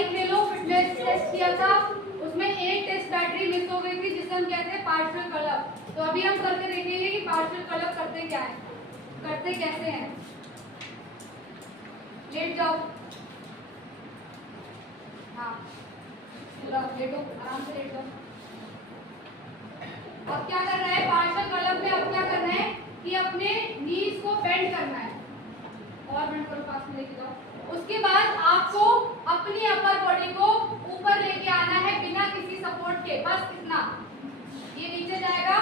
हवाई खेलो fitness test किया था, उसमें एक टेस्ट बैटरी मिस हो गई थी जिसे हम कहते हैं पार्शियल कलअप। तो अभी हम करके देखेंगे कि पार्शियल कलअप करते क्या है, करते कैसे हैं। लेट जाओ, हाँ लेटो, आराम से लेट जाओ। अब क्या करना है पार्शियल कलअप में, अब क्या करना है कि अपने नीज को बेंड करना है, और बेंड करो, पास में लेके जाओ। उसके बाद आपको अपनी अपर बॉडी को ऊपर लेके आना है बिना किसी सपोर्ट के, बस इतना। ये नीचे जाएगा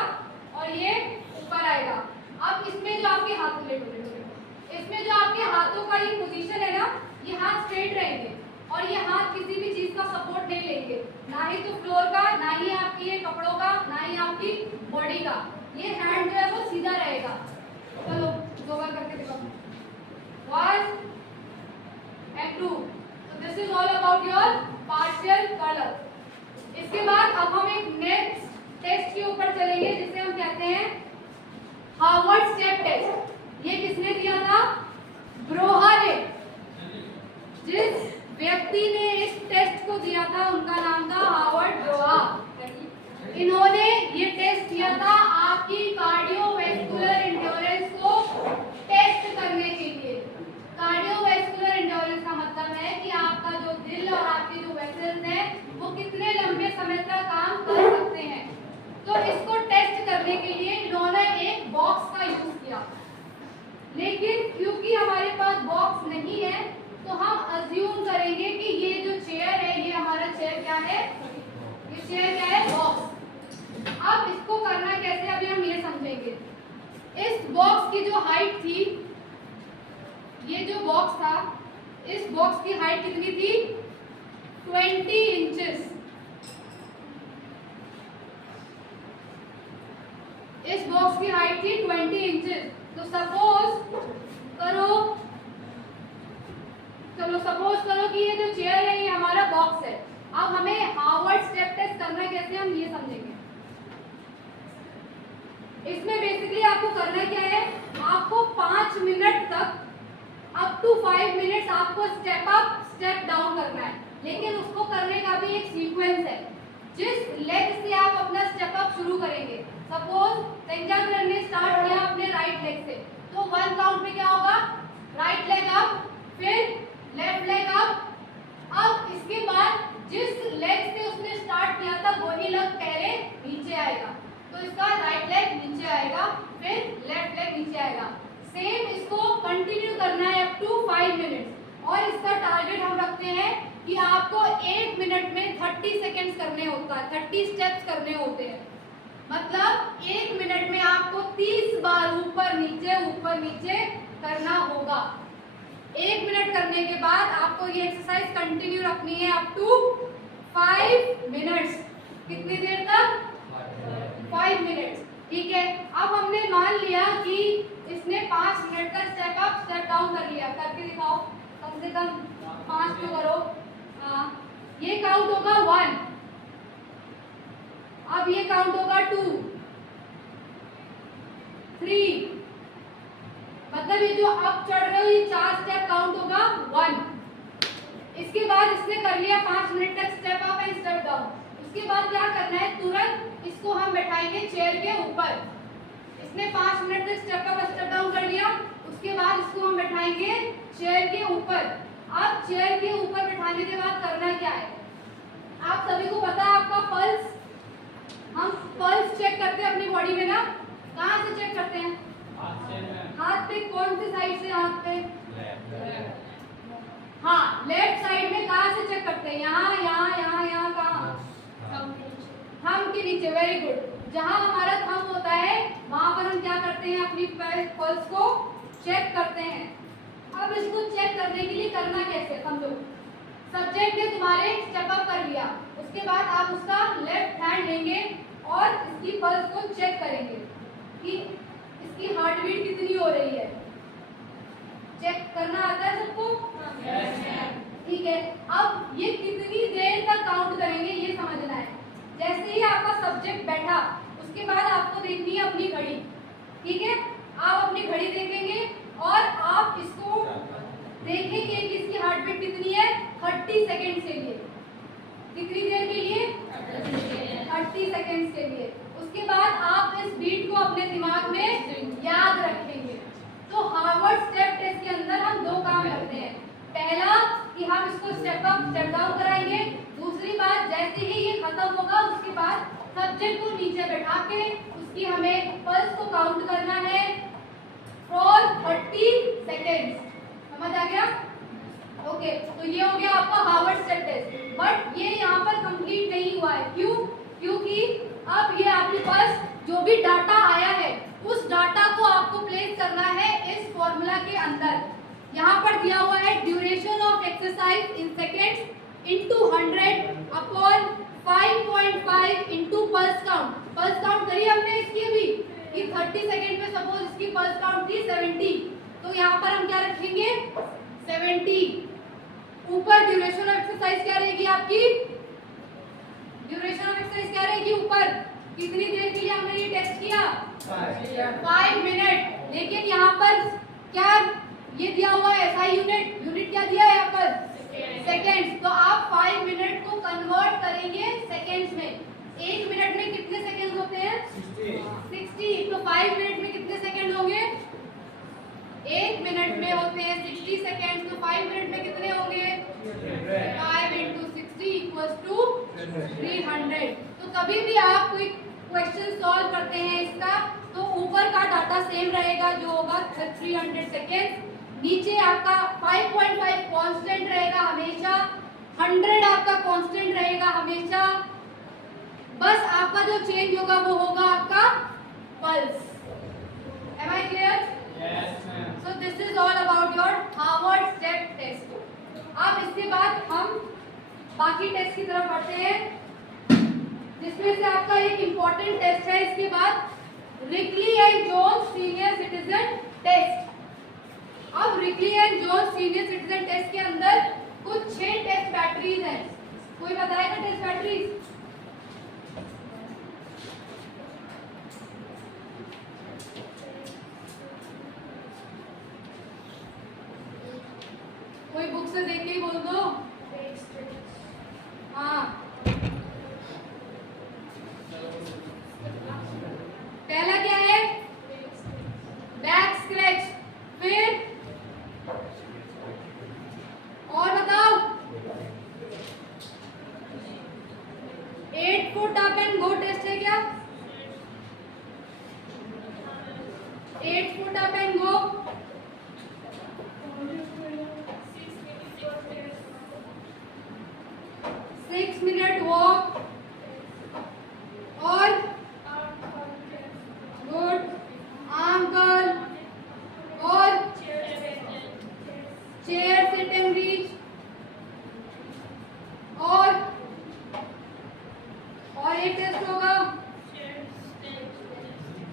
और ये ऊपर आएगा। अब इसमें जो आपके हाथ इसमें जो आपके हाथों का ये पोजीशन है ना, ये हाथ स्ट्रेट रहेंगे और ये हाथ किसी भी चीज का सपोर्ट नहीं लेंगे, ना ही तो फ्लोर का, ना ही आपकी ये कपड़ों का, ना ही आपकी बॉडी का। ये हैंड जो है वो सीधा रहेगा। चलो दो बार करके दिखाओ, 1 and 2। So this is all about your partial color। इसके बाद अब हम एक नेक्स्ट टेस्ट के ऊपर चलेंगे जिसे हम कहते हैं हार्वर्ड स्टेप टेस्ट। ये किसने दिया था? ब्रोहा ने। जिस व्यक्ति ने इस टेस्ट को दिया था उनका नाम था हार्वर्ड ब्रोहा। इन्होंने ये टेस्ट किया था आपकी कार्डियोवैस्कुलर एंड्योरेंस को टेस्ट करने के लिए। कार्डियोवैस्कुलर एंड्योरेंस का मतलब है कि आपका जो दिल और आपके जो वेसल्स हैं वो कितने लंबे समय तक काम कर सकते हैं। तो इसको टेस्ट करने के लिए इन्होंने एक बॉक्स का यूज किया, लेकिन क्योंकि हमारे पास बॉक्स नहीं है तो हम अज्यूम करेंगे कि ये जो चेयर है, ये हमारा चेयर क्या है? ये चेयर क्या है? बॉक्स। अब इसको करना कैसे, अभी हम ये समझेंगे। इस बॉक्स की जो हाइट थी, ये जो बॉक्स था, इस बॉक्स की हाइट कितनी थी? 20 इंचेस। इस बॉक्स की हाइट थी 20 इंचेस। तो सपोज करो कि ये जो चेयर है ये हमारा बॉक्स है। अब हमें हार्वर्ड स्टेप टेस्ट करना कैसे, हम ये समझेंगे। इसमें बेसिकली आपको करना क्या है, आपको 5 मिनट तक अप टू 5 मिनट्स आपको स्टेप अप स्टेप डाउन करना है, लेकिन उसको करने का भी एक सीक्वेंस है। जिस लेग से आप अपना स्टेप अप शुरू करेंगे, सपोज तेंजांगरन ने स्टार्ट किया अपने राइट लेग से, तो 1 काउंट में क्या होगा? राइट लेग अप, फिर लेफ्ट लेग अप। अब इसके बाद जिस लेग से उसने स्टार्ट किया था वही लेग पहले नीचे आएगा, तो इसका राइट लेग नीचे आएगा, फिर लेफ्ट लेग नीचे आएगा। सेम इसको कंटिन्यू करना है अप टू 5 मिनट्स, और इसका टारगेट हम रखते हैं कि आपको 1 मिनट में 30 सेकेंड्स करने होता है, 30 स्टेप्स करने होते हैं। मतलब 1 मिनट में आपको 30 बार ऊपर नीचे करना होगा। 1 मिनट करने के बाद आपको ये एक्सरसाइज कंटिन्यू रखनी है अप टू 5 मिनट्स। कितनी देर तक? 5 मिनट्स। ठीक है। अब हमने मान लिया कि इसने 5 मिनट का स्टेप अप स्टेप डाउन कर लिया। करके दिखाओ, कम से कम 5 तो करो। ये काउंट होगा 1, अब ये काउंट होगा 2, 3, मतलब ये जो अप चढ़ रहे हो ये 4 स्टेप काउंट होगा 1। इसके बाद इसने कर लिया 5 मिनट तक step up and step down. उसके बाद क्या करना है, तुरंत इसको हम बैठाएंगे चेयर के ऊपर। इसने 5 मिनट तक स्टेप अप स्टेप डाउन कर लिया, उसके बाद इसको हम बैठाएंगे चेयर के ऊपर। अब चेयर के ऊपर बैठाने के बाद करना क्या है, आप सभी को पता है आपका पल्स, हम पल्स चेक करते हैं अपनी बॉडी में ना, कहाँ से चेक करते हैं? हाथ पे। कौन सी साइड से? हाथ पे। हाँ, लेफ्ट साइड में। कहाँ से चेक करते हैं? यहाँ, यहाँ, यहाँ, यहाँ, कहाँ? थंब के नीचे। Very good. जहाँ हमारा थंब होता है वहां पर हम क्या करते हैं, अपनी पल्स को चेक करते हैं। अब इसको चेक करने के लिए करना कैसे, समझो। सब्जेक्ट ने तुम्हारे स्टेप अप कर लिया, उसके बाद आप उसका लेफ्ट हैंड लेंगे और इसकी पल्स को चेक करेंगे कि इसकी हार्ट बीट कितनी हो रही है। चेक करना आता है सबको? ठीक है। अब ये कितनी देर तक काउंट करेंगे ये समझना है। जैसे ही आपका सब्जेक्ट बैठा उसके बाद आपको देखनी है अपनी घड़ी। ठीक है, आप अपनी घड़ी देखेंगे और आप इसको देखेंगे कि इसकी हार्ट बीट कितनी है, 30 सेकेंड के लिए। कितनी देर के लिए? 30 सेकेंड के लिए। उसके बाद आप इस बीट को अपने दिमाग में याद रखेंगे। तो हार्वर्ड स्टेप टेस्ट के अंदर हम दो काम करते हैं। पहला कि हम इसको स्टेप अप स्टेप डाउन कराएंगे। दूसरी बात, जैसे ही ये खत्म होगा उसके बाद सब्जेक्ट को नीचे बैठा के उसकी हमें पल्स को काउंट करना है फॉर 30 सेकेंड्स। समझ आ गया? ओके, तो ये हो गया आपका हार्वर्ड स्टेप टेस्ट। बट ये यहाँ पर कंप्लीट नहीं हुआ है। क्यों? क्योंकि अब ये आपके पास जो भी डाटा आया है उस डाटा को आपको प्लेस करना है इस फॉर्मूला के अंदर। यहाँ पर दिया हुआ है duration of exercise in seconds into 100 upon 5.5 into pulse count. Pulse count करी हमने इसकी अभी कि 30 सेकेंड में सपोज इसकी पल्स काउंट थी 70, तो यहाँ पर हम क्या रखेंगे 70। ऊपर ड्यूरेशन ऑफ एक्सरसाइज क्या रहेगी आपकी? ड्यूरेशन ऑफ एक्सरसाइज क्या रहेगी ऊपर? कितनी देर के लिए हमने ये टेस्ट किया? 5 मिनट। लेकिन यहाँ पर क्या ये दिया हुआ है SI यूनिट? यूनिट क्या दिया है यहाँ पर? सेकेंड्स। तो आप 5 मिनट को कन्वर्ट करेंगे सेकेंड्स में। 1 मिनट में कितने सेकेंड्स होते हैं? 60। तो 5 मिनट में कितने सेकेंड होंगे? 1 मिनट में होते हैं 60 सेकेंड्स। तो 5 मिनट में कितने होंगे? 5 × 60 = 300। तो कभी भी आप कोई क्वेश्चन सॉल्व करते हैं इसका, तो ऊपर का डाटा सेम रहेगा जो होगा 300 सेकेंड। नीचे आपका 5.5 कांस्टेंट रहेगा हमेशा, 100 आपका कांस्टेंट रहेगा हमेशा। बस आपका जो चेंज होगा वो होगा आपका pulse. Am I clear? Yes, ma'am. So this is all about your Harvard Step Test. अब इसके बाद हम बाकी टेस्ट की तरफ बढ़ते हैं, जिसमें से आपका एक इम्पोर्टेंट टेस्ट है इसके बाद, Rikli and Jones senior citizen test. अब Rikli and Jones senior citizen test के अंदर कुछ 6 टेस्ट बैटरीज हैं। कोई बताएगा टेस्ट बैटरीज? कोई बुक से देख के ही बोल दो। हाँ, पहला क्या है? Back scratch. फिर और बताओ। 8 foot up and go test है क्या? 8 foot up and go. 6 minute walk. और गुड, आर्म कर्ल और चेयर सिट एंड रीच। और एक टेस्ट होगा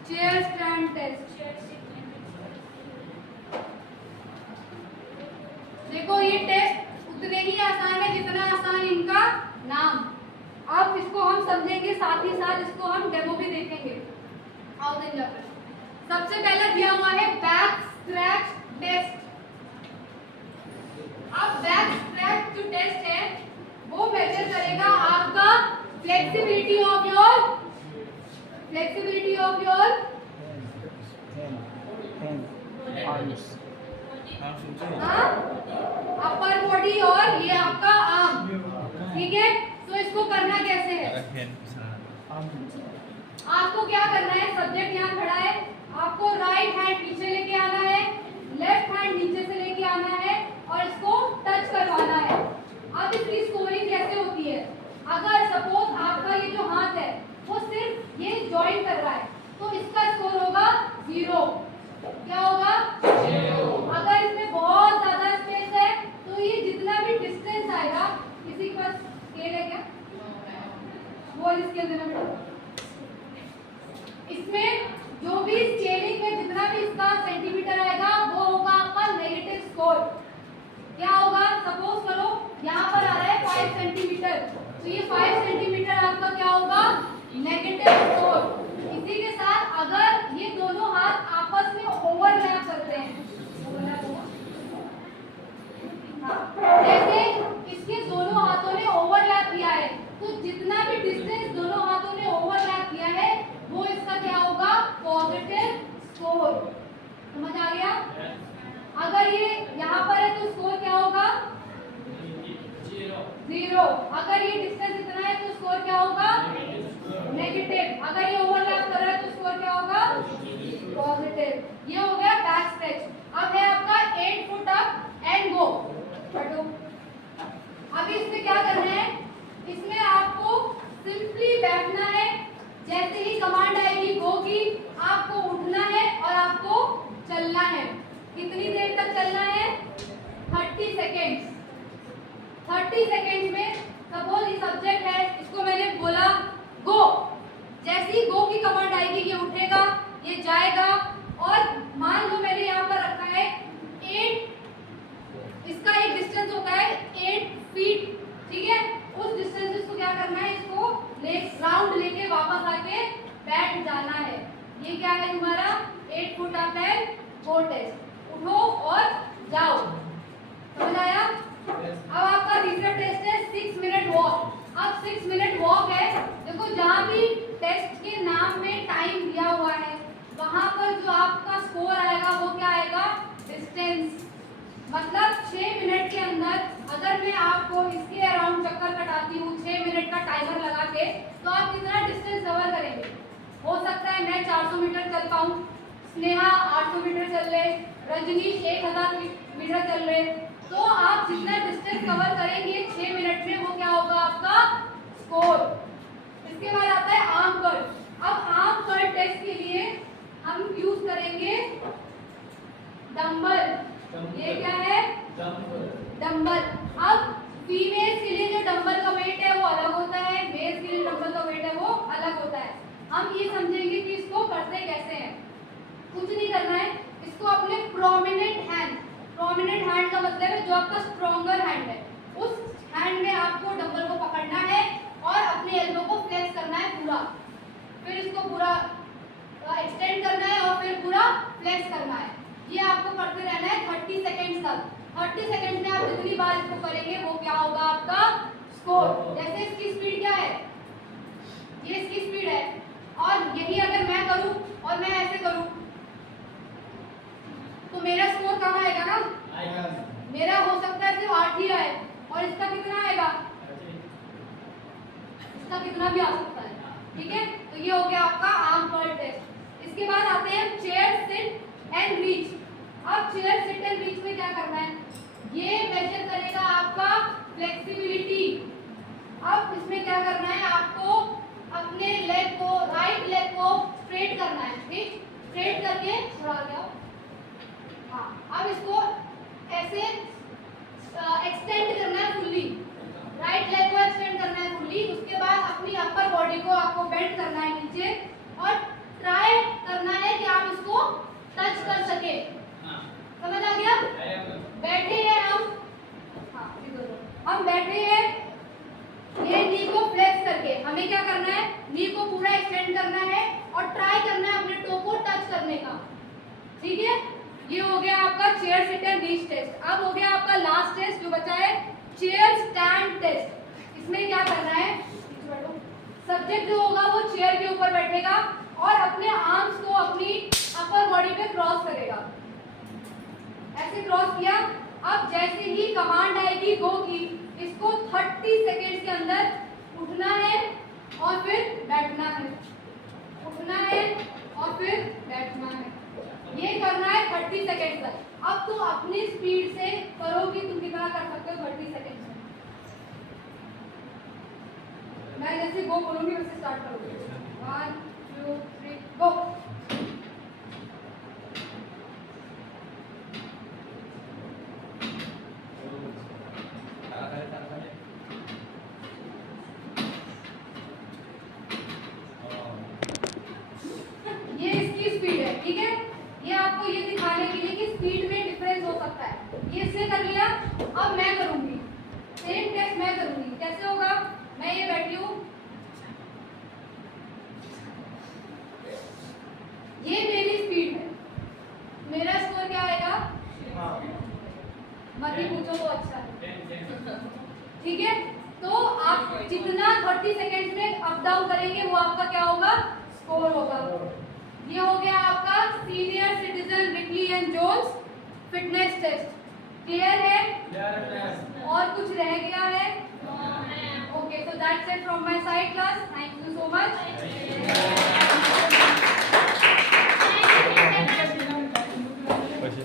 चेयर स्टैंड टेस्ट। देखो ये टेस्ट उतने ही आसान है जितना आसान इनका नाम। अब इसको हम समझेंगे, साथ ही साथ इसको हम डेमो भी देखेंगे। आओ दिन जाकर सबसे पहले दिया हुआ है बैक स्क्रैच टेस्ट। अब बैक स्क्रैच जो टेस्ट है वो मेजर करेगा आपका flexibility of your upper body और ये आपका आर्म। ठीक है, तो इसको करना कैसे है? आपको क्या करना है? सब्जेक्ट यहाँ खड़ा है, आपको राइट हैंड पीछे लेके आना है, लेफ्ट हैंड नीचे से लेके आना है और इसको टच करवाना है। अब इसकी स्कोरिंग कैसे होती है? अगर सपोज आपका ये जो हाथ है वो सिर्फ ये ज्वाइन कर रहा है तो इसका स्कोर होगा 0। क्या होगा? 0। अगर इसमें बहुत ज्यादा स्पेस है तो ये जितना भी डिस्टेंस आएगा, किसी के पास स्केल है क्या? वो स्केल देना बेटा। इसमें जो भी स्केलिंग में जितना भी इसका सेंटीमीटर आएगा वो होगा आपका नेगेटिव स्कोर। क्या होगा? सपोज करो यहाँ पर आ रहा है 5 सेंटीमीटर, तो ये 5 सेंटीमीटर आपका क्या होगा? Negative score. इसी के साथ अगर ये दोनों हाथ आपस में ओवरलैप करते हैं, जैसे इसके सेकेंड्स। 30 सेकेंड्स में सपोज ये सब्जेक्ट है, इसको मैंने बोला गो, जैसी गो की कमांड आएगी ये उठेगा, ये जाएगा, और मान लो मैंने यहाँ पर रखा है 8, इसका एक डिस्टेंस होता है 8 फीट, ठीक है। उस डिस्टेंस इसको क्या करना है, इसको राउंड लेके वापस आके बैठ जाना है। ये क्या है तुम्हारा 8 foot up and go test, उठो और जाओ, समझ आया। अब आपका तीसरा टेस्ट है 6 मिनट वॉक। अब 6 मिनट वॉक है, देखो जहाँ भी टेस्ट के नाम में टाइम दिया हुआ है वहां पर जो आपका स्कोर आएगा वो क्या आएगा, डिस्टेंस। मतलब 6 मिनट के अंदर अगर मैं आपको इसके अराउंड चक्कर कटाती हूँ 6 मिनट का टाइमर लगा के, तो आप कितना डिस्टेंस कवर करेंगे। हो सकता है मैं 400 मीटर चल पाऊँ, स्नेहा 800 मीटर चल ले, रजनीश 1000 मीटर चल ले, तो आप जितना डिस्टेंस कवर करेंगे 6 मिनट में वो क्या होगा आपका स्कोर। इसके बाद आता है आर्म कर्ल। अब आर्म कर्ल टेस्ट के लिए हम यूज करेंगे डंबल। ये क्या है, डंबल। अब फीमेल्स के लिए जो डंबल का वेट है वो अलग होता है, मेल्स के लिए डंबल का वेट है वो अलग होता है। हम ये समझेंगे कि इसको करते कैसे हैं। कुछ नहीं करना है, इसको अपने प्रोमिनेंट हैंड का मतलब है जो आपका स्ट्रॉन्गर हैंड है, उस हैंड में आपको डंबल को पकड़ना है और अपने एल्बो को फ्लेक्स करना है पूरा, फिर इसको पूरा एक्सटेंड करना है और फिर पूरा फ्लेक्स करना है। ये आपको करते रहना है 30 सेकेंड्स तक। 30 सेकेंड्स में आप जितनी बार इसको करेंगे वो क्या होगा आपका स्कोर। जैसे इसकी स्पीड क्या है, ये इसकी स्पीड है, और यही अगर मैं करूं और मैं ऐसे करूं तो मेरा स्कोर कम आएगा ना, मेरा हो सकता है सिर्फ 8 ही आए, और इसका कितना आएगा, इसका कितना भी आ सकता है, ठीक है। तो ये हो गया आपका आर्म कर्ल टेस्ट। इसके बाद आते हैं चेयर सिट एंड रीच। अब चेयर सिट एंड रीच में क्या करना है, ये मेजर करेगा आपका फ्लेक्सिबिलिटी। अब इसमें क्या करना है, आपको अपने लेग को, राइट लेग को स्ट्रेट करना है, ठीक, स्ट्रेट करके थोड़ा जाओ, हाँ। अब इसको ऐसे एक्सटेंड करना है फुल्ली, राइट लेग को एक्सटेंड करना है फुल्ली। उसके बाद अपनी अपर बॉडी को आपको बेंड करना है नीचे और ट्राई करना है कि आप इसको टच कर सके। समझ आ गया। बैठे हैं हम बैठे हैं, ये नी को फ्लेक्स करके हमें क्या करना है, नी को पूरा एक्सटेंड करना है और ट्राई करना है अपने टो को टच करने का, ठीक है। ये हो गया आपका chair sit and reach test. अब हो गया आपका लास्ट टेस्ट जो बचा है, चेयर स्टैंड टेस्ट। इसमें क्या करना है, सब्जेक्ट जो होगा वो चेयर के ऊपर बैठेगा और अपने आर्म्स को अपनी अपर बॉडी पे क्रॉस करेगा, ऐसे क्रॉस किया। अब जैसे ही कमांड आएगी गो की, इसको 30 सेकेंड के अंदर उठना है और फिर बैठना है, उठना है और फिर बैठना है। ये करना है 30 सेकेंड तक। अब तुम अपनी स्पीड से करो कि तुम कितना कर सकते हो 30 सेकेंड में। मैं जैसे गो बोलूंगी वैसे स्टार्ट करोगे। 1 2 3 गो। ये इसकी स्पीड है, ठीक है। ये आपको ये दिखाने के लिए कि स्पीड में डिफरेंस हो सकता है। ये इससे कर लिया, अब मैं करूंगी सेम टेस्ट, मैं करूंगी। कैसे होगा, मैं ये बैठी हूँ, ये मेरी स्पीड है, मेरा स्कोर क्या आएगा, मत ही पूछो तो अच्छा है, ठीक है। तो आप जितना 30 सेकेंड में अप डाउन करेंगे वो आपका क्या होगा, स्कोर होगा। ये हो गया आपका senior citizen Rikli and Jones fitness test. Clear है? और कुछ रह गया है? Okay, so that's it from my side class. Thank you so much.